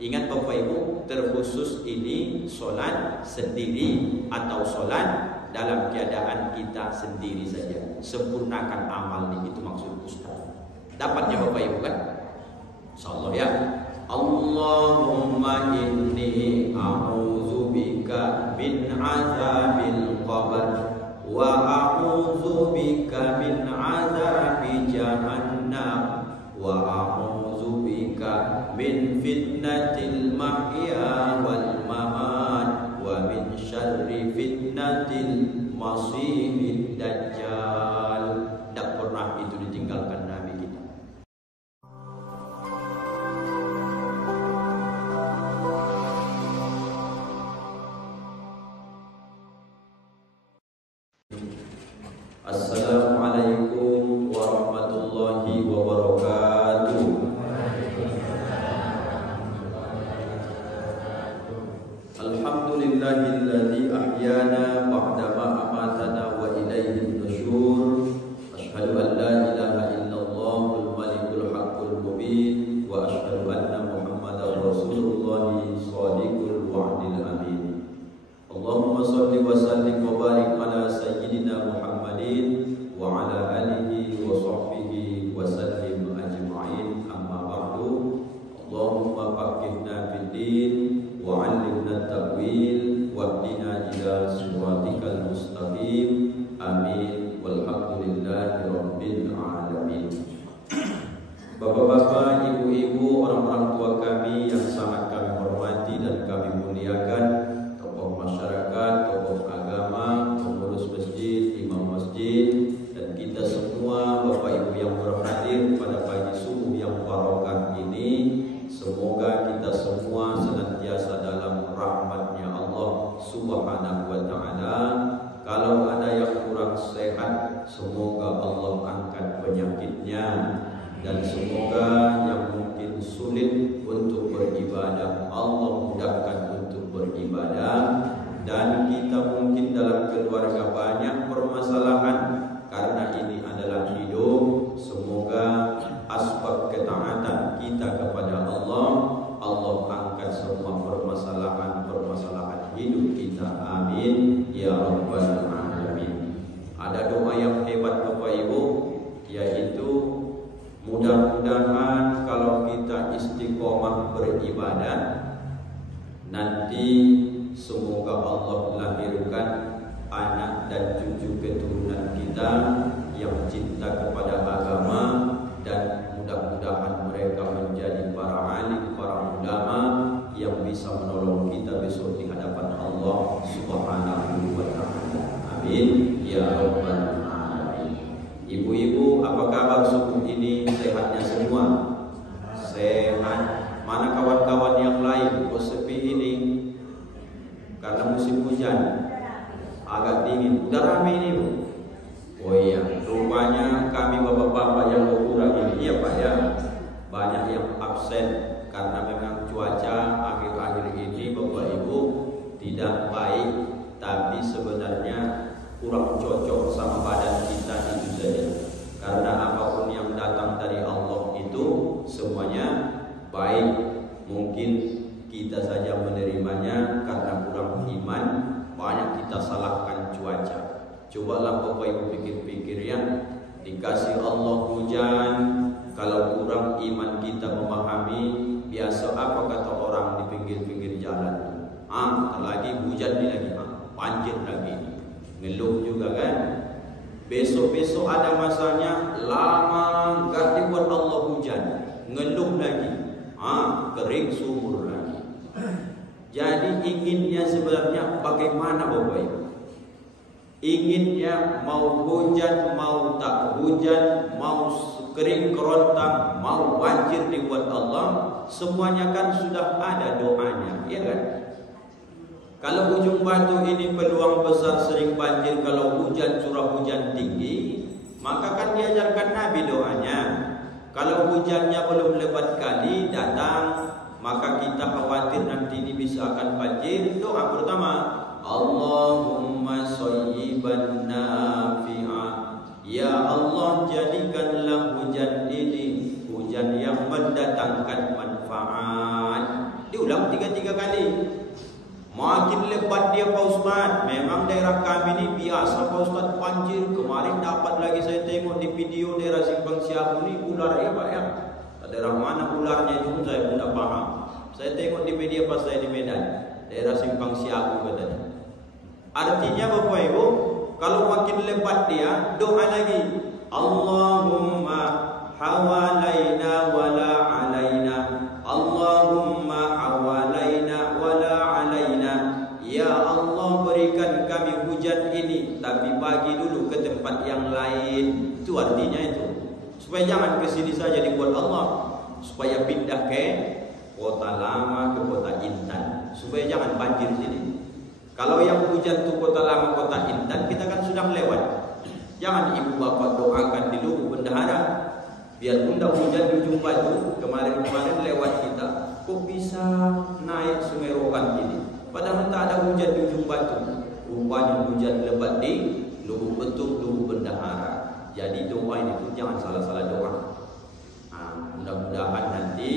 Ingat Bapak Ibu, terkhusus ini solat sendiri atau solat dalam keadaan kita sendiri saja. Sempurnakan amal ini, itu maksud Ustaz. Dapatnya Bapak Ibu kan? Insyaallah ya. Allahumma inni a'udzubika min azabil qabr wa a'udzubika min azabi jahannam wa a'udzubika min fitnatil mahya wal mamat wa min syarri fitnatil masiihid dajjal. Tak pernah itu ditinggalkan Nabi kita. Assalamualaikum warahmatullahi wabarakatuh. Alhamdulillahilladzi ahyana ba'dama amatana wa ilaihin nusyur. Asyhadu an la ilaha illallahul malikul haqqul mubin wa asyhadu anna Muhammadar Rasulullah shadiqul wa'dil amin. Allahumma shalli wa sallim wa barik ala sayyidina Muhammadin wa ala alihi wa sahbihi wa sallim ajma'in. Amma ba'du. Allahumma faqihna fid din wa 'allimna at-ta'wil wa hdina ila siratikal mustaqim. Amin. Walhamdulillahi rabbil alamin. Bapak-bapak, ibu-ibu, orang-orang tua kami yang sangat kami hormati dan kami muliakan, tokoh masyarakat, tokoh agama, pengurus masjid, imam masjid, dan kita semua Bapak Ibu yang berhadir pada pagi subuh yang barokah ini. Semoga kita semua senantiasa dalam rahmatnya Allah Subhanahu wa ta'ala. Kalau ada yang kurang sehat, semoga Allah angkat penyakitnya. Dan semoga yang mungkin sulit untuk beribadah, Allah mudahkan untuk beribadah. Dan kita mungkin dalam keluarga banyak permasalahan, karena ini adalah hidup. Semoga asbab ketaatan kita kepada Allah, Allah angkat semua permasalahan hidup kita. Amin ya rabbal alamin. Ada doa yang hebat Bapak Ibu, yaitu mudah-mudahan kalau kita istiqomah beribadah, nanti semoga Allah lahirkan anak dan cucu keturunan kita yang cinta kepada agama, dan mudah-mudahan mereka menjadi para alim, para ulama yang bisa menolong kita besok di hadapan Allah Subhanahu wa ta'ala. Amin ya rabbal alamin. Ibu-ibu, apa kabar subuh ini? Sehatnya semua? Sehat. Mana kawan-kawan yang lain? Kok sepi ini? Karena musim hujan, agak dingin. Udah rame ini Bu? Oh iya, rupanya kami bapak-bapak yang berkurang ini, iya Pak ya, banyak yang absen karena memang cuaca akhir-akhir ini Bapak Ibu tidak baik, tapi sebenarnya kurang cocok sama badan kita itu saja. Karena apapun yang datang dari Allah itu semuanya baik. Mungkin kita saja menerimanya karena kurang iman, banyak kita salahkan cuaca. Cobalah Bapak Ibu pikir-pikir ya, dikasih Allah hujan, kalau kurang iman kita memahami, biasa apa kata orang di pinggir-pinggir jalan, lagi hujan lagi, banjir lagi, ngeluh juga kan. Besok-besok ada masanya lama gak dibuat Allah hujan, ngeluh lagi, kering sumur lagi. Jadi inginnya sebenarnya bagaimana Bapak Ibu? Inginnya mau hujan, mau tak hujan, mau kering kerontang, mau banjir dibuat Allah, semuanya kan sudah ada doanya, ya kan? Kalau ujung batu ini peluang besar sering banjir kalau hujan, curah hujan tinggi, maka kan diajarkan Nabi doanya. Kalau hujannya belum lebat kali datang, maka kita khawatir nanti ini bisa akan banjir. Doa pertama, Allahumma shayyiban nafi'a. Ya Allah, jadikanlah hujan ini hujan yang mendatangkan manfaat. Di diulang 3 kali. Makin lebat dia Pak Ustaz. Memang daerah kami ni biasa Pak Ustaz banjir. Kemarin dapat lagi saya tengok di video daerah Simpang Siabu ni ular ya Pak ya. Daerah mana ularnya itu saya pun tak faham. Saya tengok di media pas saya di Medan, daerah Simpang Siabu katanya. Artinya Bapak Ibu, kalau makin lebat dia, doa lagi. Allahumma hawalaina wala alaina. Allahumma hawalaina wala alaina. Ya Allah, berikan kami hujan ini, tapi bagi dulu ke tempat yang lain. Itu artinya itu. Supaya jangan ke sini saja dibuat Allah, supaya pindah ke Kota Lama, ke Kota Intan, supaya jangan banjir sini. Kalau yang hujan itu Kota Lama, Kota Intan, kita kan sudah lewat. Jangan ibu bapak doakan di Lubuk Bendahara, biar bunda hujan di ujung batu. Kemarin-kemarin lewat kita, kok bisa naik Sungai Rokan ini? Padahal tak ada hujan di ujung batu. Rupanya hujan lebat di Lubuk Betung, Lubuk Bendahara. Jadi doa ini pun jangan salah-salah doa. Mudah-mudahan nanti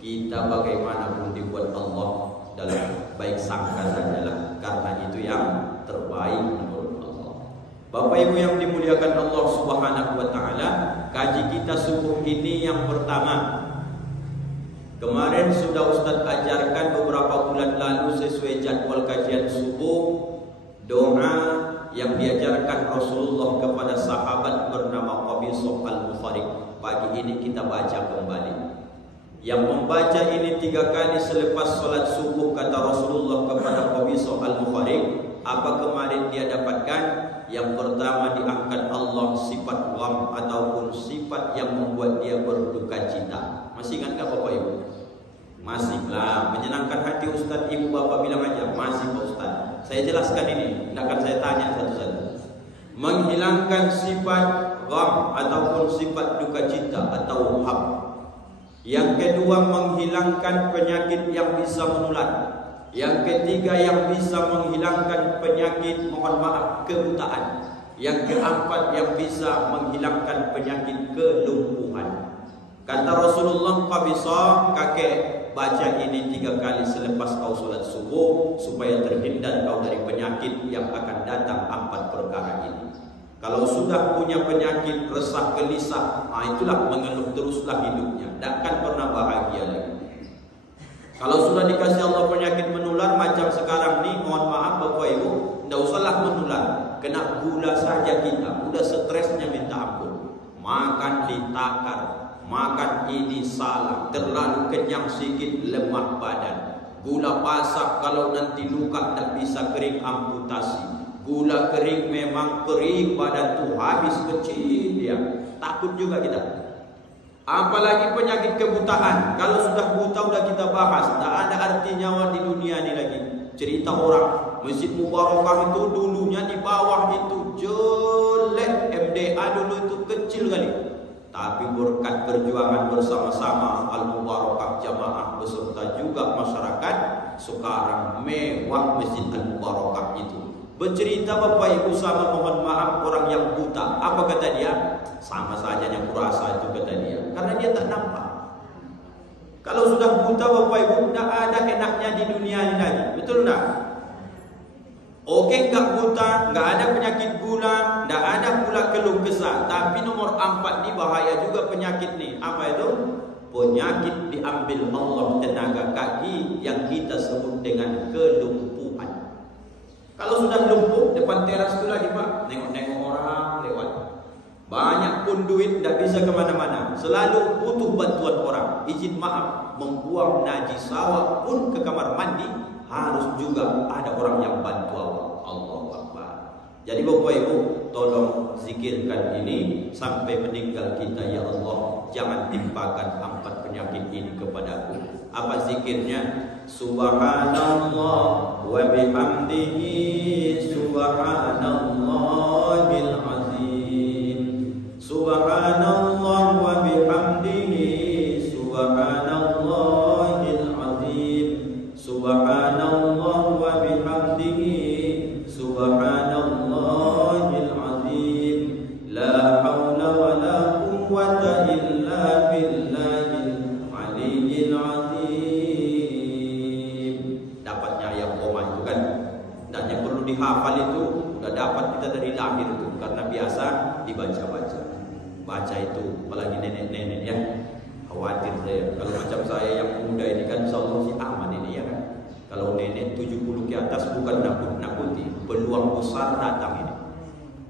kita bagaimanapun dibuat Allah dalam baik sangka sajalah, karena itu yang terbaik menurut Allah. Bapak Ibu yang dimuliakan Allah Subhanahu wa taala, kaji kita subuh ini yang pertama. Kemarin sudah Ustaz ajarkan beberapa bulan lalu sesuai jadwal kajian subuh, doa yang diajarkan Rasulullah kepada sahabat bernama Qabisah al-Mukhariq. Pagi ini kita baca kembali. Yang membaca ini 3 kali selepas solat subuh, kata Rasulullah kepada Qabisah al-Mukhariq, apa kemarin dia dapatkan? Yang pertama, diangkat Allah sifat gham ataupun sifat yang membuat dia berduka cita. Masih ingat tak Bapak Ibu? Masih lah. Menyenangkan hati Ustaz, ibu bapak bilang aja masih Pak Ustaz. Saya jelaskan ini, tidak akan saya tanya satu-satu. Menghilangkan sifat gham ataupun sifat duka cita atau ham. Yang kedua, menghilangkan penyakit yang bisa menular. Yang ketiga, yang bisa menghilangkan penyakit, mohon maaf, kebutaan. Yang keempat, yang bisa menghilangkan penyakit kelumpuhan. Kata Rasulullah, Qabisah, kakek baca ini 3 kali selepas kau solat subuh, supaya terhindar kau dari penyakit yang akan datang 4 perkara ini. Kalau sudah punya penyakit resah gelisah, itulah mengeluh teruslah hidupnya, takkan pernah bahagia lagi. Kalau sudah dikasih Allah penyakit menular macam sekarang ni, mohon maaf Bapak Ibu, tidak usahlah menular, kena gula saja kita, udah stresnya minta ampun. Makan ditakar, makan ini salah, terlalu kenyang sikit lemah badan. Gula pasak kalau nanti luka tak bisa kering, amputasi. Gula kering memang kering badan tu habis kecil dia. Takut juga kita. Apalagi penyakit kebutaan. Kalau sudah buta sudah kita bahas, tak ada arti nyawa di dunia ini lagi. Cerita orang Masjid Mubarakah itu dulunya di bawah itu jelek, MDA dulu itu kecil kali. Tapi berkat perjuangan bersama-sama Al-Mubarakah jamaah beserta juga masyarakat, sekarang mewah Masjid Al-Mubarakah itu. Bercerita Bapak Ibu sama, mohon maaf, orang yang buta. Apa kata dia? Sama saja yang kurasa itu kata dia. Karena dia tak nampak. Kalau sudah buta Bapak Ibu, tidak ada enaknya di dunia ini lagi. Betul tak? Oke, enggak buta, enggak ada penyakit gula, enggak ada pula keluh kesah. Tapi nomor 4 ni bahaya juga penyakit ni. Apa itu? Penyakit diambil Allah tenaga kaki yang kita sebut dengan kelumpuhan. Kalau sudah lumpuh, depan teras itu lagi Pak, nengok-nengok orang lewat. Banyak pun duit, tidak bisa kemana-mana. Selalu butuh bantuan orang. Izin maaf, membuang najis sawah pun ke kamar mandi, harus juga ada orang yang bantu Allah Akbar. Jadi Bapak Ibu, tolong zikirkan ini sampai meninggal kita. Ya Allah, jangan timpakan 4 penyakit ini kepadaku. Apa zikirnya? Subhanallah wa bihamdihi, subhanallahil azim. Subhanallah wa bihamdihi, subhanallahil azim. Subhanallah wa bihamdihi, subhanallahil azim. La haula wa la quwwata illa billahil aliyyil azim. dihafal itu udah dapat kita dari lahir itu, karena biasa dibaca-baca. Baca itu, apalagi nenek-nenek ya. Khawatir saya, kalau macam saya yang muda ini kan insyaallah si aman ini ya kan. Kalau nenek 70 ke atas bukan nakut-nakuti, peluang besar datang ini.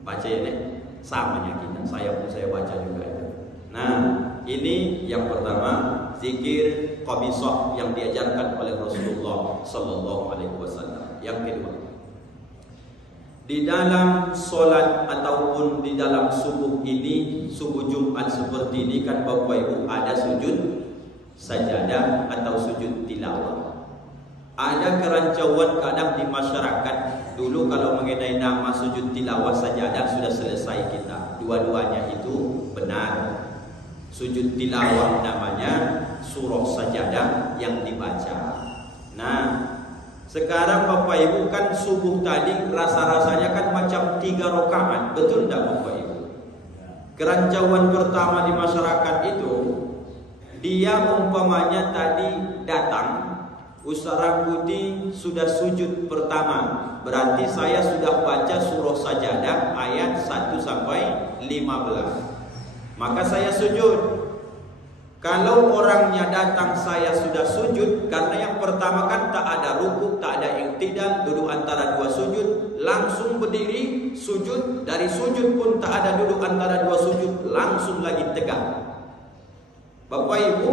Baca ya nek, samanya kita, saya baca juga itu. Nah, ini yang pertama, zikir qamisah yang diajarkan oleh Rasulullah sallallahu alaihi wasallam. Yang kedua, di dalam solat ataupun di dalam subuh ini, subuh Jumat seperti ini kan Bapak Ibu ada sujud sajadah atau sujud tilawah. Ada kerancauan kadang di masyarakat dulu kalau mengenai nama sujud tilawah sajadah sudah selesai kita. Dua-duanya itu benar. Sujud tilawah namanya surah sajadah yang dibaca. Nah, sekarang Bapak Ibu kan subuh tadi rasa-rasanya kan macam 3 rakaat, betul tidak Bapak Ibu? Kerancauan pertama di masyarakat itu, dia umpamanya tadi datang, Ustaz Rangkuti sudah sujud pertama, berarti saya sudah baca surah sajadah ayat 1 sampai 15. Maka saya sujud. Kalau orangnya datang saya sudah sujud, karena yang pertama kan tak ada rukuk, tak ada i'tidal, duduk antara 2 sujud, langsung berdiri sujud, dari sujud pun tak ada duduk antara 2 sujud, langsung lagi tegak. Bapak Ibu,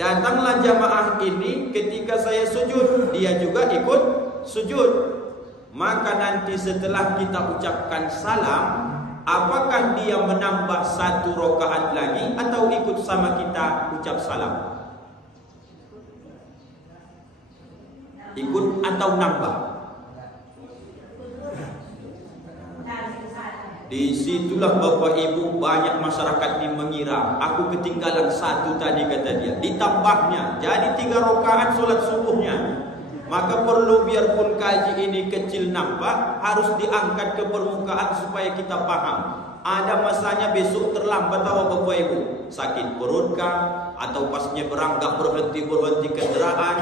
datanglah jamaah ini ketika saya sujud, dia juga ikut sujud. Maka nanti setelah kita ucapkan salam, apakah dia menambah 1 rakaat lagi atau ikut sama kita ucap salam? Ikut atau nambah? Disitulah Bapak Ibu banyak masyarakat ini mengira aku ketinggalan 1 tadi kata dia, ditambahnya jadi 3 rakaat solat subuhnya. Maka perlu biarpun kaji ini kecil nampak, harus diangkat ke permukaan supaya kita paham. Ada masanya besok terlambat tahu Bapak Ibu, sakit perut kah, atau pas nyebrang gak berhenti kendaraan,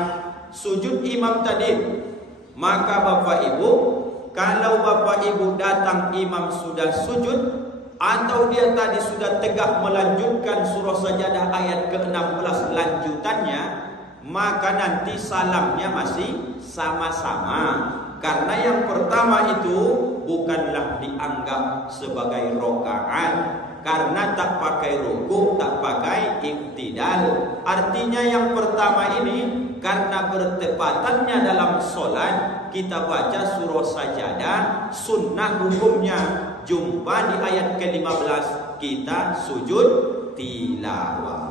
sujud imam tadi. Maka Bapak Ibu, kalau Bapak Ibu datang imam sudah sujud, atau dia tadi sudah tegak melanjutkan surah sajadah ayat ke-16 lanjutannya, maka nanti salamnya masih sama-sama. Karena yang pertama itu bukanlah dianggap sebagai rakaat, karena tak pakai rukuk, tak pakai i'tidal. Artinya yang pertama ini karena bertepatannya dalam solat, kita baca surah sajadah, sunnah hukumnya jumpa di ayat ke-15, kita sujud tilawah.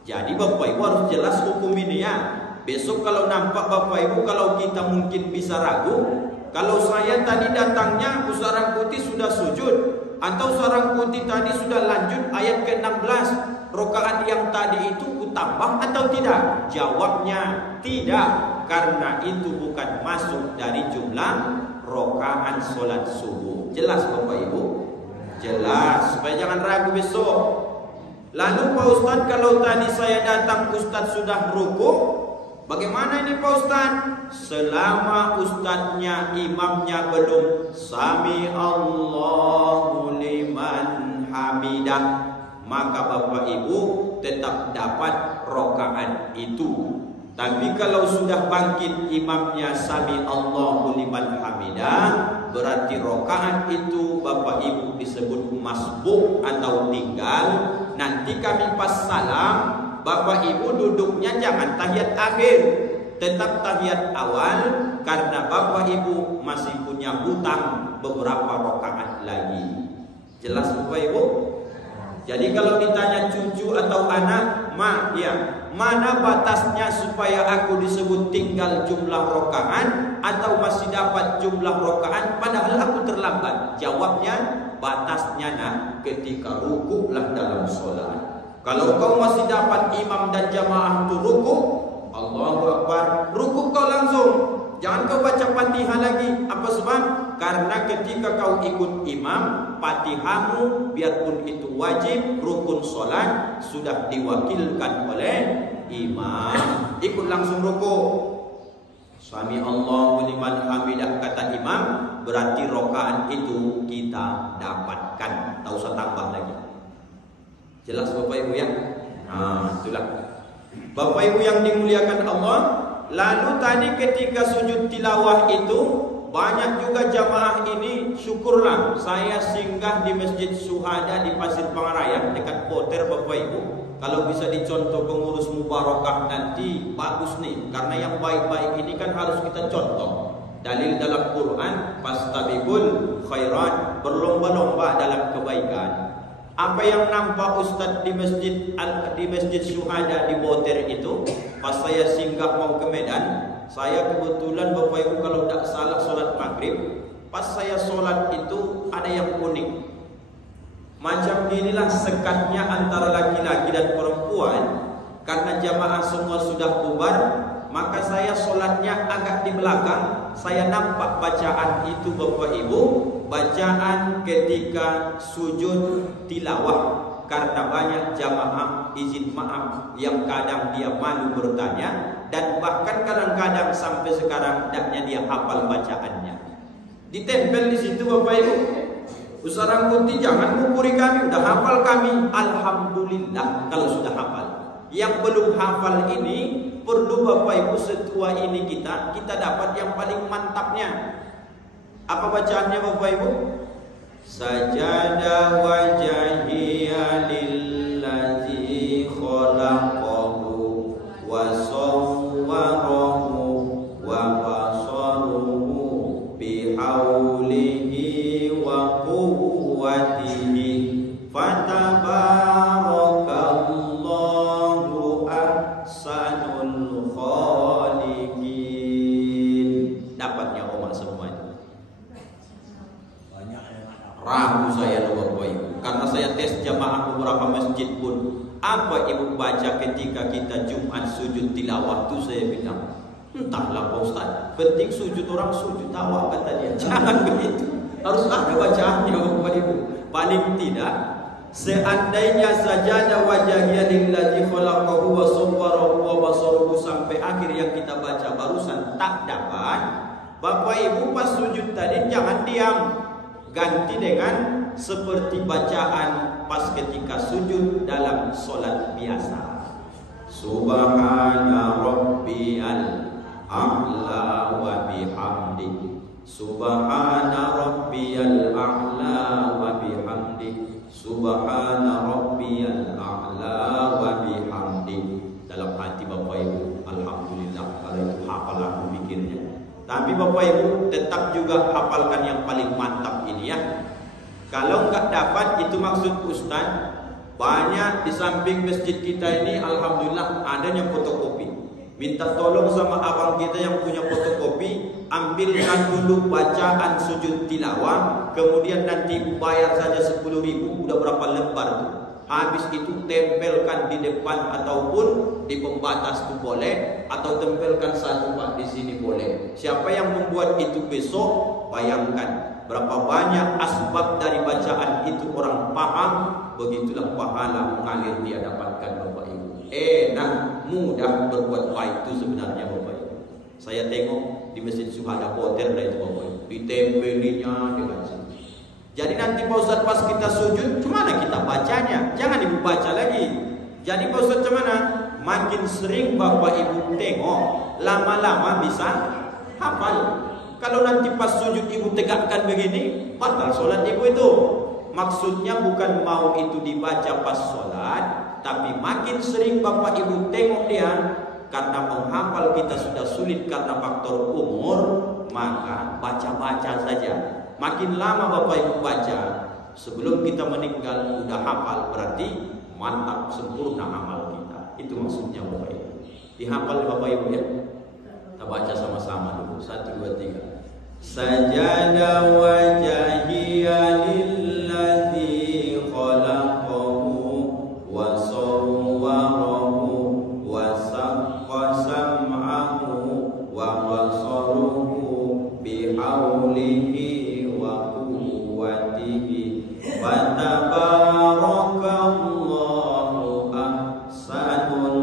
Jadi Bapak Ibu harus jelas hukum ini ya. Besok kalau nampak Bapak Ibu, kalau kita mungkin bisa ragu, kalau saya tadi datangnya Ustaz Rangkuti sudah sujud, atau Ustaz Rangkuti tadi sudah lanjut ayat ke-16, rakaat yang tadi itu kutambah atau tidak? Jawabnya tidak, karena itu bukan masuk dari jumlah rakaat solat subuh. Jelas Bapak Ibu? Jelas, supaya jangan ragu besok. Lalu Pak Ustadz, kalau tadi saya datang Ustadz sudah rukuk, bagaimana ini Pak Ustadz? Selama Ustadznya, imamnya belum Sami Allahu liman hamidah, maka Bapak Ibu tetap dapat rakaat itu. Tapi kalau sudah bangkit imamnya Sami Allahu liman hamidah, berarti rakaat itu Bapak Ibu disebut masbuk atau tinggal. Nanti kami pas salam, Bapak Ibu duduknya jangan tahiyat akhir, tetap tahiyat awal, karena Bapak Ibu masih punya hutang beberapa rakaat lagi. Jelas Bapak Ibu? Jadi kalau ditanya cucu atau anak, mana batasnya supaya aku disebut tinggal jumlah rakaat atau masih dapat jumlah rakaat padahal aku terlambat? Jawabnya, batasnya nak ketika rukuklah dalam solat. Kalau kau masih dapat imam dan jamaah itu rukuk, Allahu Akbar, rukuk kau langsung. Jangan kau baca Fatihah lagi. Apa sebab? Karena ketika kau ikut imam, Fatihahmu biarpun itu wajib, rukun solat, sudah diwakilkan oleh imam. Ikut langsung rukuk. Sami Allahu liman hamidah kata imam, berarti rokaat itu kita dapatkan. Tak usah tambah lagi. Jelas Bapak Ibu ya? Nah, itulah. Bapak Ibu yang dimuliakan Allah, lalu tadi ketika sujud tilawah itu banyak juga jamaah ini, syukurlah saya singgah di Masjid Syuhada di Pasir Pangaraya dekat Poter Bapak Ibu. Kalau bisa dicontoh pengurus mubarakah nanti bagus nih, karena yang baik-baik ini kan harus kita contoh. Dalil dalam Quran, fastabiqul khairat, berlomba-lomba dalam kebaikan. Apa yang nampak Ustadz di Masjid Syuhada di Poter itu, pas saya singgah mau ke Medan, saya kebetulan Bapak Ibu kalau tak salah sholat maghrib, pas saya sholat itu ada yang unik. Macam inilah sekatnya antara laki-laki dan perempuan. Karena jamaah semua sudah bubar, maka saya sholatnya agak di belakang. Saya nampak bacaan itu Bapak Ibu, bacaan ketika sujud tilawah. Karena banyak jamaah izin maaf yang kadang dia malu bertanya, dan bahkan kadang-kadang sampai sekarang hendaknya dia hafal bacaannya. Ditempel di situ Bapak Ibu. Ustaz Rangkuti jangan mukuri kami, udah hafal kami. Alhamdulillah kalau sudah hafal. Yang belum hafal ini perlu Bapak Ibu setua ini kita dapat yang paling mantapnya. Apa bacaannya Bapak Ibu? Sajada wajhiya lillazi khalaqahu wa sawwarahu wa basaruhu bihaulihi wa quwwatihi fatabarakallahu ahsanul khaliqin. Dapatnya Omar semuanya. Ragu saya Bapak Ibu, karena saya tes jamaah beberapa masjid pun, apa Ibu baca ketika kita Jumat sujud tilawah itu, saya bilang entahlah Pak Ustaz, penting sujud orang sujud tawa kata dia. Jangan begitu, harus ada bacaannya Bapak Ibu. Paling tidak seandainya sajada wajhiya lillazi khalaqahu wa sawwarahu wa basaruhu sampai akhir yang kita baca barusan tak dapat, Bapak Ibu pas sujud tadi jangan diam, ganti dengan seperti bacaan pas ketika sujud dalam solat biasa. Subhana rabbiyal a'la wa bihamdi. Subhana rabbiyal a'la wa bihamdi. Subhana rabbiyal a'la wa bihamdi. Dalam hati Bapak Ibu, alhamdulillah kalau itu hafal aku pikirnya. Tapi Bapak Ibu tetap juga hafalkan yang paling mantap ini ya. Kalau enggak dapat, itu maksud Ustaz, banyak di samping masjid kita ini alhamdulillah adanya fotokopi. Minta tolong sama abang kita yang punya fotokopi, ambilkan dulu bacaan sujud tilawah, kemudian nanti bayar saja 10.000, udah berapa lembar tuh. Habis itu tempelkan di depan ataupun di pembatas itu boleh, atau tempelkan satu Pak di sini boleh. Siapa yang membuat itu besok, bayangkan berapa banyak asbab dari bacaan itu orang paham, begitulah pahala mengalir dia dapatkan Bapak Ibu. Enak, mudah berbuat baik itu sebenarnya Bapak Ibu. Saya tengok di Masjid Syuhada Poter itu Bapak Ibu, ditempelinya dengan sini. Jadi nanti Pak Ustaz pas kita sujud, gimana kita bacanya? Jangan Ibu baca lagi. Jadi Pak Ustaz gimana? Makin sering Bapak Ibu tengok, lama-lama bisa hafal. Kalau nanti pas sujud Ibu tegakkan begini, batal sholat Ibu itu. Maksudnya bukan mau itu dibaca pas sholat, tapi makin sering Bapak Ibu tengok dia, karena menghafal kita sudah sulit karena faktor umur, maka baca-baca saja. Makin lama Bapak Ibu baca, sebelum kita meninggal udah hafal, berarti mantap sempurna amal kita. Itu maksudnya Bapak Ibu. Dihafal Bapak Ibu ya. Kita baca sama-sama dulu. 1, 2, 3. Sajada wajhiya lillazi khalaqahu wa sawwarahu wa saqqa sam'ahu wa basaruhu bihaulihi wa quwwatihi wa tabarakallahu ahsanul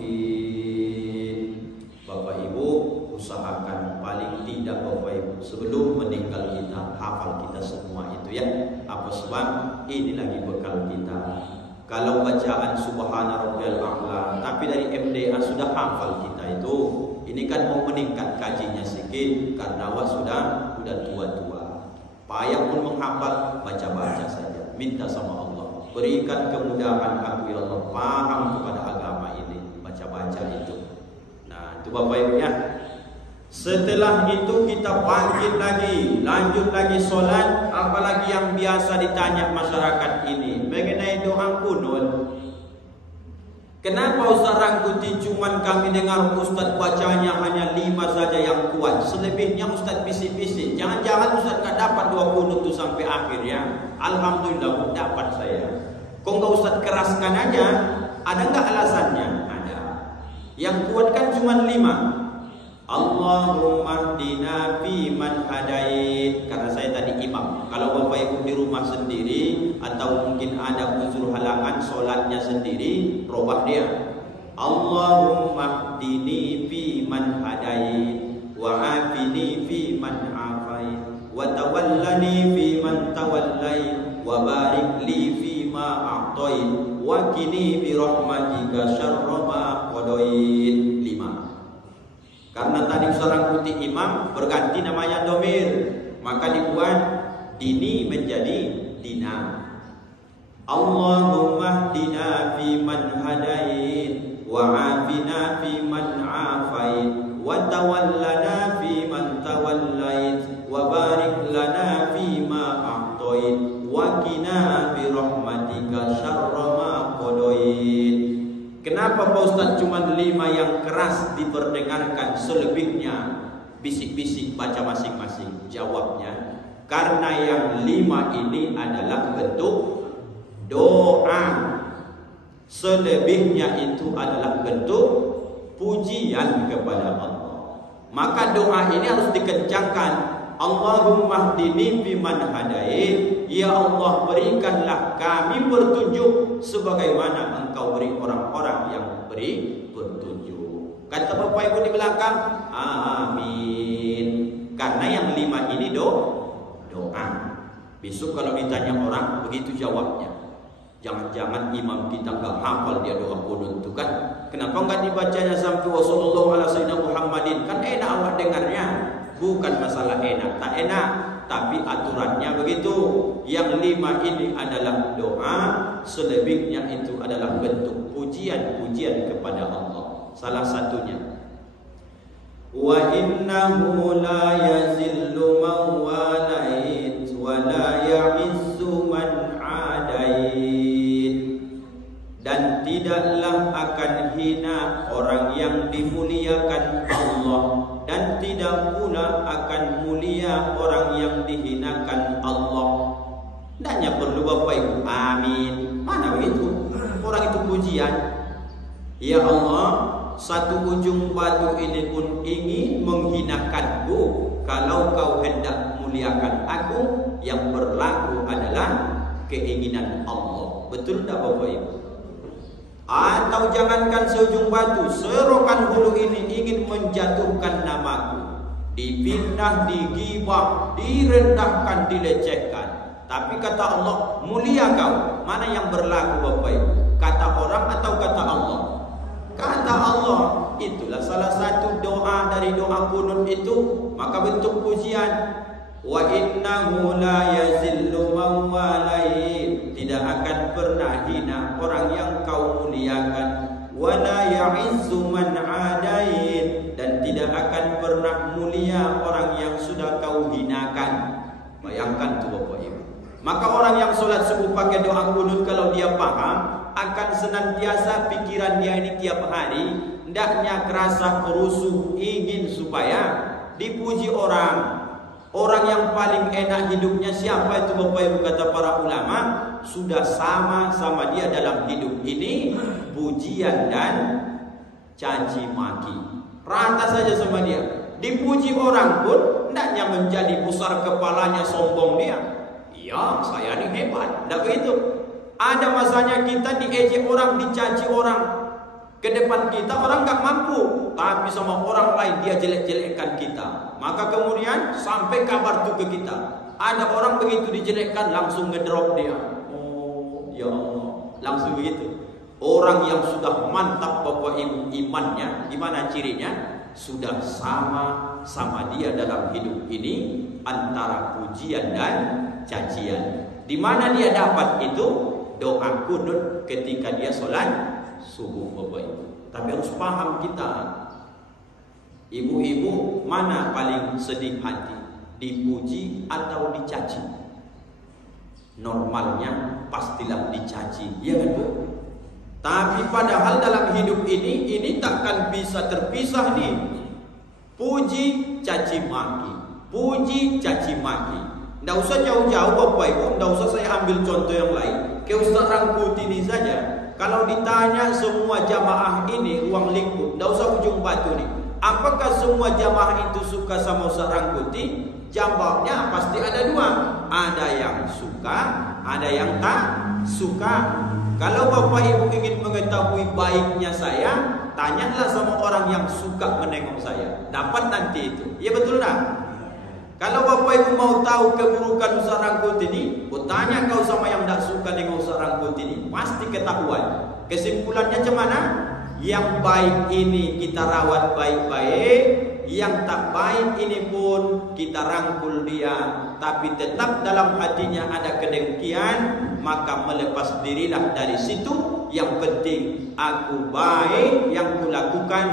khaliqin. Bapak Ibu usahakan paling tidak Bapak Ibu sebelum hafal kita semua itu ya. Apa sebab? Ini lagi bekal kita. Kalau bacaan Subhana Rabbiyal A'la tapi dari MDA sudah hafal kita itu, ini kan mau meningkat kajinya sedikit karena awak sudah tua-tua. Payah pun menghafal, baca-baca saja. Minta sama Allah, berikan kemudahan aku ya Allah paham kepada agama ini, baca-baca itu. Nah, itu Bapak Ibu ya. Setelah itu kita bangkit lagi, lanjut lagi solat. Apalagi yang biasa ditanya masyarakat ini mengenai doa kunut. Kenapa Ustaz Rangkuti cuman kami dengar Ustaz bacanya hanya 5 saja yang kuat, selebihnya Ustaz bisik-bisik? Jangan-jangan Ustaz tak dapat doa kunut itu sampai akhir ya? Alhamdulillah dapat saya. Kok enggak Ustaz keraskan aja? Ada enggak alasannya? Ada. Yang kuat kan cuma 5. Allahumma hdina fi man hadait. Karena saya tadi imam. Kalau Bapak Ibu di rumah sendiri atau mungkin ada unsur halangan solatnya sendiri, robah dia. Allahumma hdini fi man hadait wa afini fi man afait wa tawallani fi man tawallait wa barik li fi ma a'tait wa qini bi rahmatika syarra ma qadait. 5. Karena tadi seorang putih imam berganti namanya domir, maka dibuat dini menjadi dina. Allahumma hdina fi man hadait wa afina fi man afait wa tawallana fi man tawallait wa barik lana fi ma a'tait wa qina bi rahmatika syarra ma qadait. Kenapa Pak Ustaz cuma 5 yang keras diperdengarkan, selebihnya bisik-bisik baca masing-masing? Jawabnya, karena yang 5 ini adalah bentuk doa. Selebihnya itu adalah bentuk pujian kepada Allah. Maka doa ini harus dikencangkan. Allahumma hdini fiman hadait. Ya Allah, berikanlah kami petunjuk sebagaimana Engkau beri orang-orang yang beri petunjuk. Kata Bapak Ibu di belakang, amin. Karena yang 5 ini doa. Besok kalau ditanya orang, begitu jawabnya. Jangan-jangan imam kita enggak hafal dia doa kunut itu kan? Kenapa enggak dibacanya sampai sallallahu alaihi wasallam Muhammadin? Kan enak awak dengarnya. Bukan masalah enak, tak enak, tapi aturannya begitu. Yang 5 ini adalah doa, selebihnya itu adalah bentuk pujian-pujian kepada Allah. Salah satunya, wa innahu la yazillu man walait wa la ya'izzu man adait. Dan tidaklah akan hina orang yang dimuliakan Allah, dan tidak pula akan mulia orang yang dihinakan Allah. Tidaknya perlu Bapak Ibu amin. Mana begitu? Orang itu pujian. Ya Allah, satu ujung batu ini pun ingin menghinakanku. Kalau kau hendak muliakan aku, yang berlaku adalah keinginan Allah. Betul tak Bapak Ibu? Atau jangankan seujung batu, serokan hulu ini ingin menjatuhkan namaku, difitnah, digibah, direndahkan, dilecehkan. Tapi kata Allah, mulia kau. Mana yang berlaku Bapak Ibu? Kata orang atau kata Allah? Kata Allah. Itulah salah satu doa dari doa kunut itu. Maka bentuk pujian. Wa innahu la yazillu man walait. Tidak akan pernah hina orang yang kau muliakan. Wa la ya'izzu man adait. Dan tidak akan pernah mulia orang yang sudah kau hinakan. Bayangkan tu Bapak Ibu. Maka orang yang solat subuh pakai doa kunut, kalau dia paham, akan senantiasa pikiran dia ini tiap hari hendaknya kerasa kerusuh, ingin supaya dipuji orang. Orang yang paling enak hidupnya siapa itu Bapak Ibu? Kata para ulama, sudah sama-sama dia dalam hidup ini pujian dan caci maki. Rata saja sama dia. Dipuji orang pun hendaknya menjadi besar kepalanya, sombong dia. Ya, saya ini hebat. Tidak begitu. Ada masanya kita diejek orang, dicaci orang. Ke depan kita orang tak mampu, tapi sama orang lain dia jelek-jelekkan kita. Maka kemudian sampai kabar itu ke kita. Ada orang begitu dijelekkan langsung ngedrop dia. Oh ya Allah, langsung begitu. Orang yang sudah mantap Bapak Ibu imannya, gimana cirinya? Sudah sama dia dalam hidup ini antara pujian dan cacian. Di mana dia dapat itu? Doa kunut ketika dia sholat subuh Bapak Ibu. Tapi harus paham kita, ibu-ibu mana paling sedih hati, dipuji atau dicaci? Normalnya pastilah dicaci, ya kan Bu? Tapi padahal dalam hidup ini takkan bisa terpisah nih. Puji, caci maki. Puji, caci maki. Tidak usah jauh-jauh Bapak Ibu, tidak usah saya ambil contoh yang lain. Ke Ustaz Rangkuti ini saja. Kalau ditanya semua jamaah ini ruang lingkup, tidak usah ujung batu nih. Apakah semua jamaah itu suka sama Ustaz Rangkuti? Jawabnya pasti ada dua. Ada yang suka, ada yang tak suka. Kalau Bapak Ibu ingin mengetahui baiknya saya, tanyalah sama orang yang suka menengok saya. Dapat nanti itu. Ya betul tak? Kalau Bapak Ibu mau tahu keburukan Ustaz Rangkuti ini, tanya kau sama yang tak suka dengan Ustaz Rangkuti ini, pasti ketahuan. Kesimpulannya macam mana? Yang baik ini kita rawat baik-baik, yang tak baik ini pun kita rangkul dia, tapi tetap dalam hatinya ada kedengkian, maka melepas dirilah dari situ. Yang penting aku baik yang kulakukan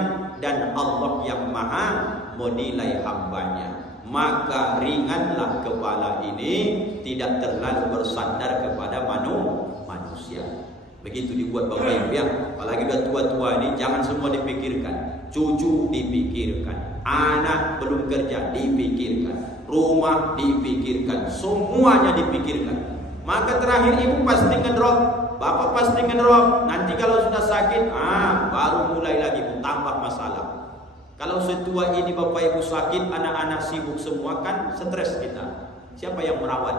dan Allah yang maha menilai hambanya. Maka ringanlah kepala ini, tidak terlalu bersandar kepada manusia. Begitu dibuat Bapak Ibu ya. Apalagi udah tua-tua ini, jangan semua dipikirkan. Cucu dipikirkan, anak belum kerja dipikirkan, rumah dipikirkan, semuanya dipikirkan. Maka terakhir ibu pasti ngedrop, bapak pasti ngedrop. Nanti kalau sudah sakit, baru mulai lagi tambah masalah. Kalau setua ini Bapak Ibu sakit, anak-anak sibuk semua, kan stres kita. Siapa yang merawat?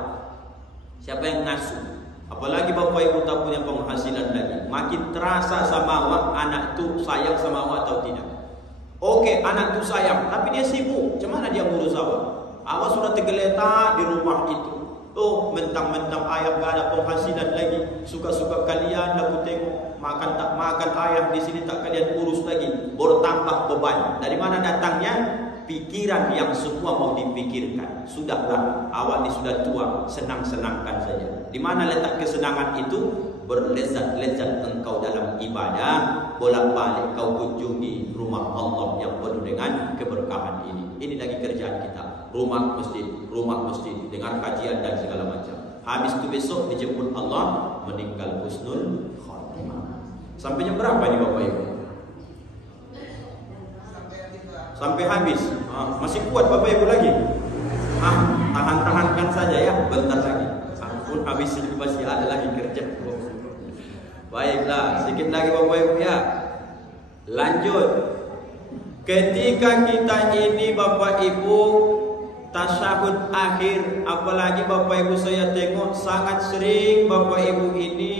Siapa yang ngasuh? Apalagi Bapak Ibu tak punya penghasilan lagi, makin terasa sama anak tu sayang sama awak atau tidak. Oke, anak tu sayang, tapi dia sibuk. Macam mana dia ngurus awak? Awak sudah tergeletak di rumah itu. Oh, mentang-mentang ayah gak ada penghasilan lagi, suka-suka kalian aku tengok makan tak makan ayah di sini tak kalian urus lagi, bertambah beban. Dari mana datangnya? Pikiran yang semua mau dipikirkan. Sudahlah, awak ini sudah tua, senang-senangkan saja. Di mana letak kesenangan itu? Berlezat-lezat engkau dalam ibadah, bolak-balik kau kunjungi rumah Allah yang penuh dengan keberkahan ini. Ini lagi kerjaan kita. Rumah masjid, dengar kajian dan segala macam. Habis itu besok dijemput Allah, meninggal husnul khatimah. Sampai jam berapa nih Bapak Ibu? Sampai habis. Masih kuat Bapak Ibu lagi? Tahan-tahankan saja ya, bentar lagi. Pun habis ini masih ada lagi kerja. Baiklah, sedikit lagi Bapak Ibu ya. Lanjut. Ketika kita ini Bapak Ibu tasyahud akhir, apalagi Bapak Ibu saya tengok sangat sering Bapak Ibu ini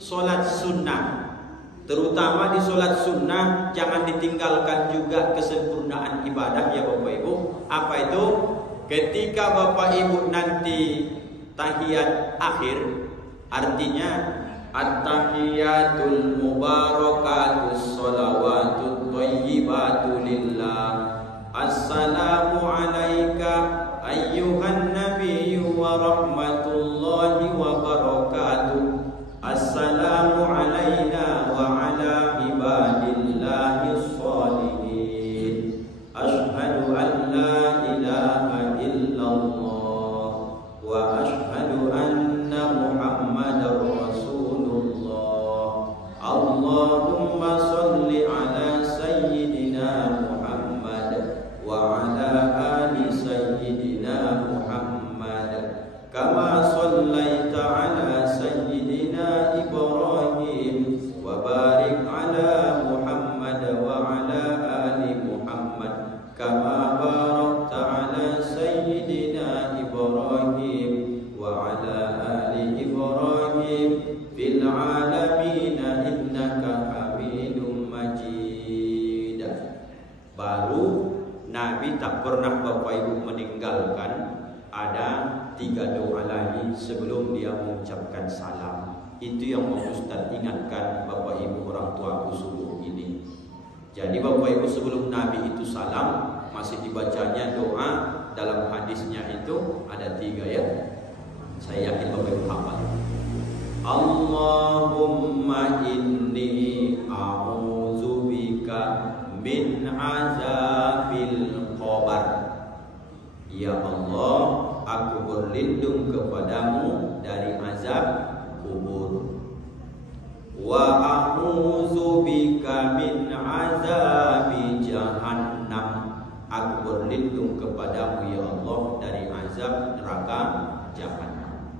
solat sunnah. Terutama di solat sunnah jangan ditinggalkan juga kesempurnaan ibadah ya Bapak Ibu. Apa itu? Ketika Bapak Ibu nanti tahiyat akhir, artinya at-tahiyatul mubarakatus sholawatut thayyibatu lillah. Assalamu alayka ayyuhan nabiyyu wa rahmatullahi wa barakatuh. Assalamu alayna wa ala ibadillahis sholihin. Ashhadu an la ilaha illallah wa ashhadu anna muhammadar rasulullah. Allahumma salli ala sayyidina Muhammad wa ala ali sayyidina Muhammad kama sallaita ala sayyidina Ibrahim wa barik ala Muhammad wa ala ali Muhammad kama barakta ala sayyidina Ibrahim wa ala ali Ibrahim fil alamin innaka Hamidum Majid. Baru Nabi tak pernah Bapak Ibu meninggalkan ada 3 doa lagi sebelum dia mengucapkan salam. Itu yang mau Ustaz ingatkan Bapak Ibu orang tuaku subuh ini. Jadi Bapak Ibu sebelum Nabi itu salam masih dibacanya doa. Dalam hadisnya itu ada 3 ya. Saya yakin Bapak Ibu hafal. Allahumma inni a'udzubika min azabil qabr. Ya Allah, aku berlindung kepadamu dari azab kubur. Wa a'udzubika min azabi jahannam. Aku berlindung kepadamu ya Allah dari azab neraka jahannam.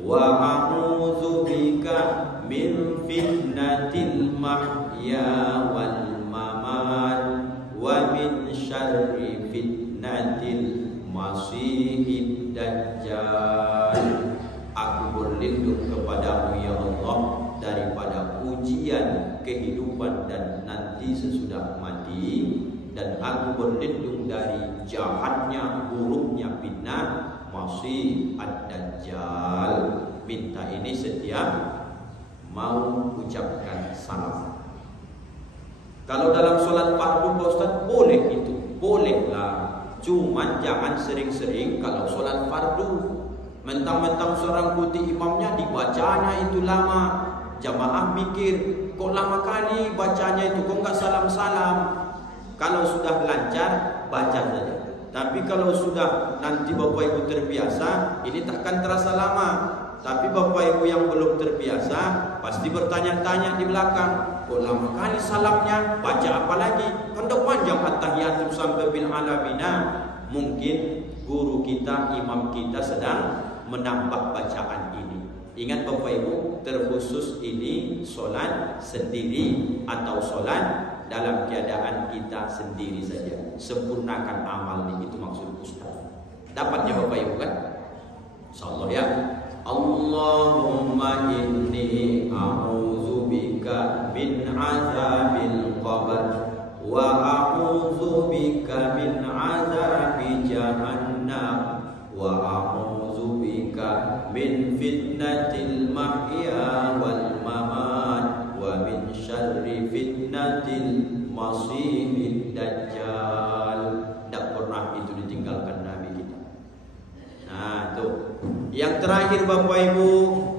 Wa a'udzubika min fitnatil mahya wal mamat wa min syarri fitnatil Masihid Dajjal. Aku berlindung kepadamu ya Allah daripada ujian kehidupan dan nanti sesudah mati, dan aku berlindung dari jahatnya, buruknya fitnah Masih Ad-Dajjal. Minta ini setiap mau ucapkan salam. Kalau dalam sholat fardu Pak Ustaz boleh itu, bolehlah. Cuman jangan sering-sering kalau sholat fardu. Mentang-mentang seorang putih imamnya dibacanya itu lama. Jamaah mikir, kok lama kali bacanya itu, kok enggak salam-salam. Kalau sudah lancar, baca saja. Tapi kalau sudah nanti Bapak Ibu terbiasa, ini takkan terasa lama. Tapi Bapak Ibu yang belum terbiasa pasti bertanya-tanya di belakang, kok lama kali salamnya, baca apa lagi? Kan udah panjang at-tahiyatul sampai bil alamina. Mungkin guru kita, imam kita sedang menambah bacaan ini. Ingat Bapak Ibu, terkhusus ini solat sendiri atau solat dalam keadaan kita sendiri saja. Sempurnakan amal ini, itu maksud Ustaz. Dapatnya Bapak Ibu kan? Insyaallah ya. Allahumma inni a'udzubika min azabil qabr wa a'udzubika min azabi jahannam wa a'udzubika min fitnatil mahya wal mamat wa min syarri fitnatil masihid dajjal. Tak pernah itu ditinggalkan Nabi kita. Nah tuh. Yang terakhir Bapak Ibu,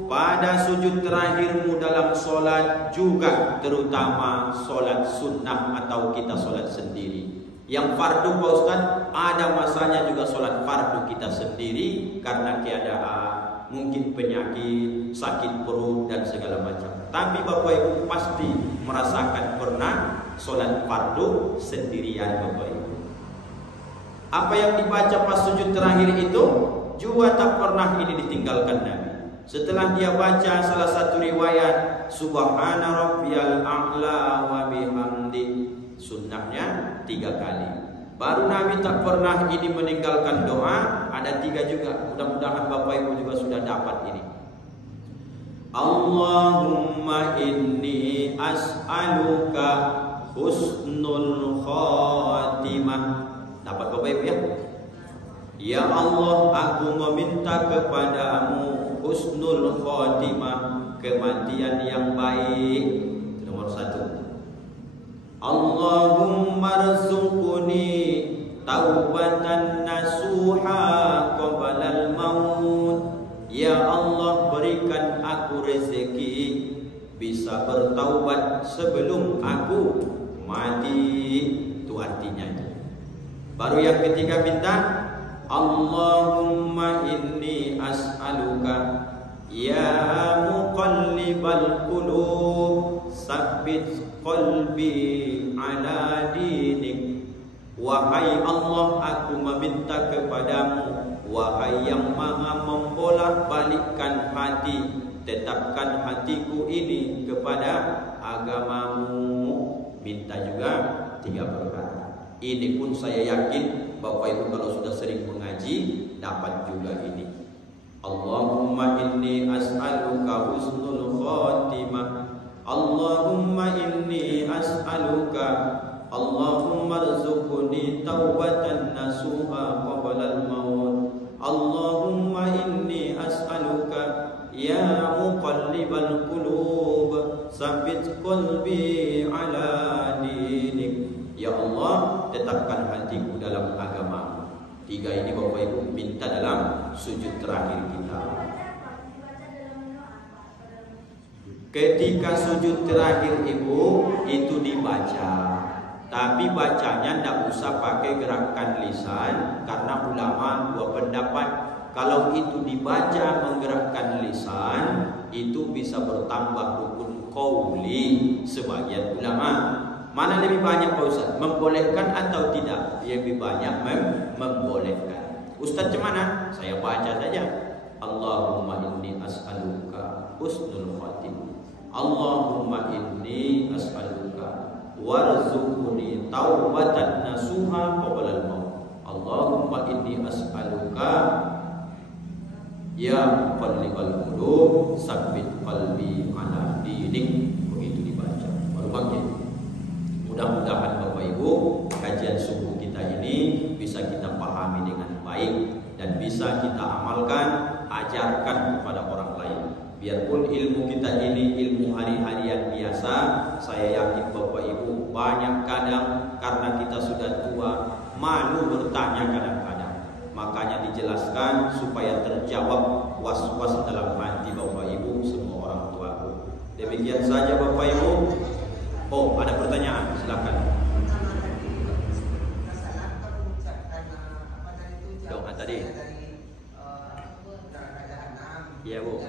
pada sujud terakhirmu dalam solat juga, terutama solat sunnah atau kita solat sendiri. Yang fardu Pak Ustaz, ada masanya juga solat fardu kita sendiri karena keadaan mungkin penyakit, sakit perut dan segala macam. Tapi Bapak Ibu pasti merasakan pernah solat fardu sendirian Bapak Ibu. Apa yang dibaca pas sujud terakhir itu juga tak pernah ini ditinggalkan Nabi. Setelah dia baca salah satu riwayat Subhana rabbiyal a'la wa bihamdi, sunnahnya 3 kali. Baru Nabi tak pernah ini meninggalkan doa. Ada 3 juga. Mudah-mudahan Bapak Ibu juga sudah dapat ini. Allahumma inni as'aluka husnul khatimah. Dapat Bapak Ibu ya? Ya Allah, aku meminta kepadamu husnul khatimah, kematian yang baik. Nomor 1. Allahumma rzuqni taubatan nasuha qablal maut. Ya Allah, berikan aku rezeki bisa bertaubat sebelum aku mati. Itu artinya itu. Baru yang ketiga minta Allahumma inni as'aluka ya muqallibal qulub sabbit qalbi ala dinik. Wahai Allah, aku meminta kepadamu, wahai yang maha membolak-balikkan hati, tetapkan hatiku ini kepada agamamu. Minta juga 3 perkara. Ini pun saya yakin Bapak Ibu kalau sudah sering mengaji dapat juga ini. Allahumma inni as'aluka husnul khatimah. Allahumma inni as'aluka. Allahumma rzuqni taubatan nasuha qablal maut. Allah, tetapkan hatiku dalam agama. 3 ini Bapak Ibu minta dalam sujud terakhir kita. Ketika sujud terakhir Ibu itu dibaca, tapi bacanya tidak usah pakai gerakan lisan, karena ulama 2 pendapat. Kalau itu dibaca menggerakkan lisan, itu bisa bertambah rukun qauli sebagian ulama. Mana lebih banyak Pak Ustaz? Membolehkan atau tidak? Lebih banyak membolehkan. Ustaz cemana? Saya baca saja. Allahumma inni as'aluka husnul khatimah. Allahumma inni as'aluka warzuqni taubatan nasuha qabla al-maut. Allahumma inni as'aluka ya muqallibal qulub tsabbit qalbi ala dinik. Begitu dibaca baru pakai. Mudah-mudahan Bapak Ibu kajian subuh kita ini bisa kita pahami dengan baik dan bisa kita amalkan, ajarkan kepada orang lain. Biarpun ilmu kita ini ilmu hari-harian biasa, saya yakin Bapak Ibu banyak kadang karena kita sudah tua malu bertanya kadang-kadang. Makanya dijelaskan supaya terjawab was-was dalam hati Bapak Ibu semua orang tuaku. Demikian saja Bapak Ibu. Oh, ada pertanyaan, silakan. Dong, tadi. Iya, Bu.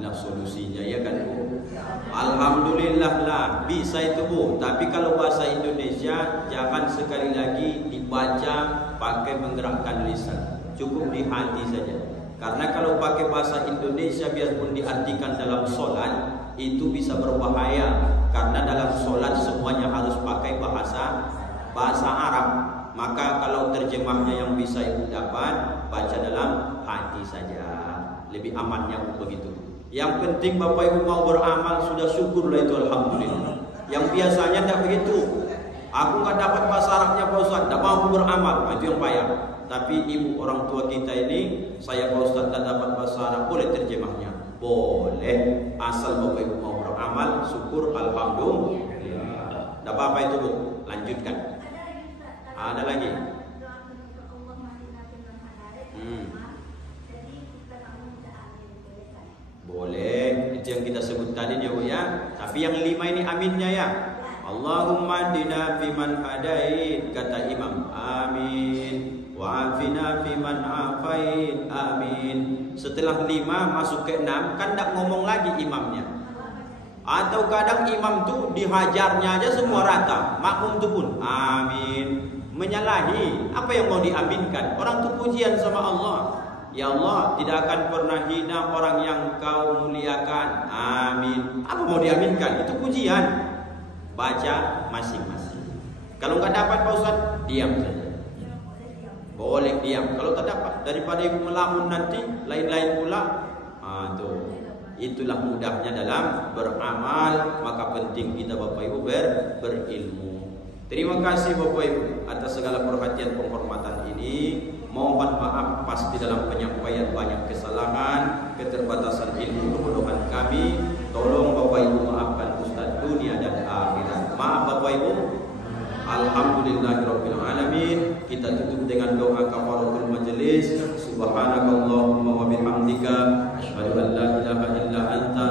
Nah, solusinya ya kan Bu. Alhamdulillah lah bisa itu Bu. Tapi kalau bahasa Indonesia jangan sekali lagi dibaca pakai menggerakkan lisan. Cukup di hati saja. Karena kalau pakai bahasa Indonesia biarpun diartikan dalam sholat itu bisa berbahaya. Karena dalam sholat semuanya harus pakai bahasa Arab. Maka kalau terjemahnya yang bisa Ibu dapat, baca dalam hati saja. Lebih amannya begitu. Yang penting Bapak Ibu mau beramal sudah syukurlah itu alhamdulillah. Yang biasanya tidak begitu. Aku nggak dapat bahasa Arabnya Pak Ustaz, tidak mau beramal, itu yang payah. Tapi ibu orang tua kita ini, saya Pak Ustaz tidak dapat bahasa Arab, boleh terjemahnya? Boleh, asal Bapak Ibu mau beramal, syukur alhamdulillah. Tidak apa-apa itu Bu, lanjutkan. Ada lagi? Boleh, itu yang kita sebut tadi ya Bu ya. Tapi yang 5 ini aminnya ya. Allahumma dina fiman hadait, kata imam, amin. Wa'afina fiman afait, amin. Setelah 5 masuk ke 6 kan tak ngomong lagi imamnya. Atau kadang imam tuh dihajarnya aja semua rata, makmum tuh pun amin. Menyalahi, apa yang mau diaminkan? Orang tuh pujian sama Allah. Ya Allah, tidak akan pernah hina orang yang kau muliakan, amin. Apa mau diaminkan? Itu pujian. Baca masing-masing. Kalau nggak dapat Pak Ustaz, diam saja. Boleh diam. Kalau tak dapat, daripada ibu melamun nanti lain-lain pula. Tuh. Itulah mudahnya dalam beramal. Maka penting kita Bapak Ibu berilmu. Terima kasih Bapak Ibu atas segala perhatian penghormatan ini. Mohon maaf pasti dalam penyampaian banyak kesalahan, keterbatasan ilmu, kebodohan kami. Tolong Bapak Ibu maafkan Ustaz dunia dan akhirat. Maaf Bapak Ibu. Alhamdulillahirabbil alamin. Kita tutup dengan doa kafaratul majelis. Subhanakallahumma wa bihamdika asyhadu an la ilaha illa anta